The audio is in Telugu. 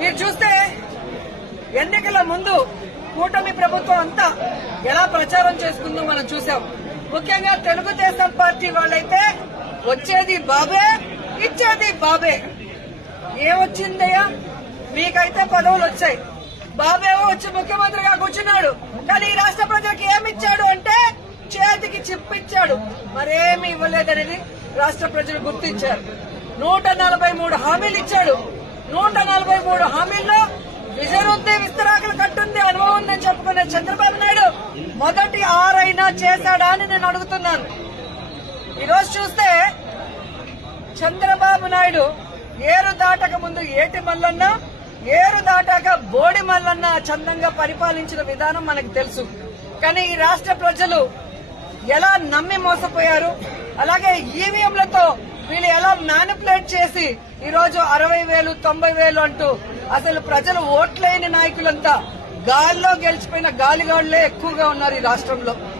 మీరు చూస్తే ఎన్నికల ముందు కూటమి ప్రభుత్వం అంతా ఎలా ప్రచారం చేసుకుందో మనం చూసాం. ముఖ్యంగా తెలుగుదేశం పార్టీ వాళ్ళైతే వచ్చేది బాబే, ఇచ్చేది బాబే. ఏమొచ్చిందయ్యా? మీకైతే పదవులు వచ్చాయి, బాబేవో వచ్చి ముఖ్యమంత్రిగా కూర్చున్నాడు. కానీ ఈ రాష్ట్ర ప్రజలకు ఏమిచ్చాడు అంటే చేతికి చిప్పిచ్చాడు, మరేమి ఇవ్వలేదనేది రాష్ట్ర ప్రజలు గుర్తించారు. 143 హామీలు ఇచ్చాడు. 143 హామీల్లో విజయనుద్ది విస్తరాకులు కట్టుంది, అనుభవం ఉందని చెప్పుకునే చంద్రబాబు నాయుడు మొదటి 6 అయినా చేశాడా అని నేను అడుగుతున్నాను. ఈరోజు చూస్తే చంద్రబాబు నాయుడు ఏరు దాటక ముందు ఏటి మల్లన్న, ఏరు దాటాక బోడి మల్లన్న చందంగా పరిపాలించిన విధానం మనకు తెలుసు. కానీ ఈ రాష్ట్ర ప్రజలు ఎలా నమ్మి మోసపోయారు, అలాగే ఈవీఎంలతో వీళ్ళు ఎలా మ్యానిపులేట్ చేసి ఈరోజు 60,000, 90,000 అంటూ అసలు ప్రజలు ఓట్లేని నాయకులంతా గాల్లో గెలిచిపోయిన గాలిగాళ్లే ఎక్కువగా ఉన్నారు ఈ రాష్ట్రంలో.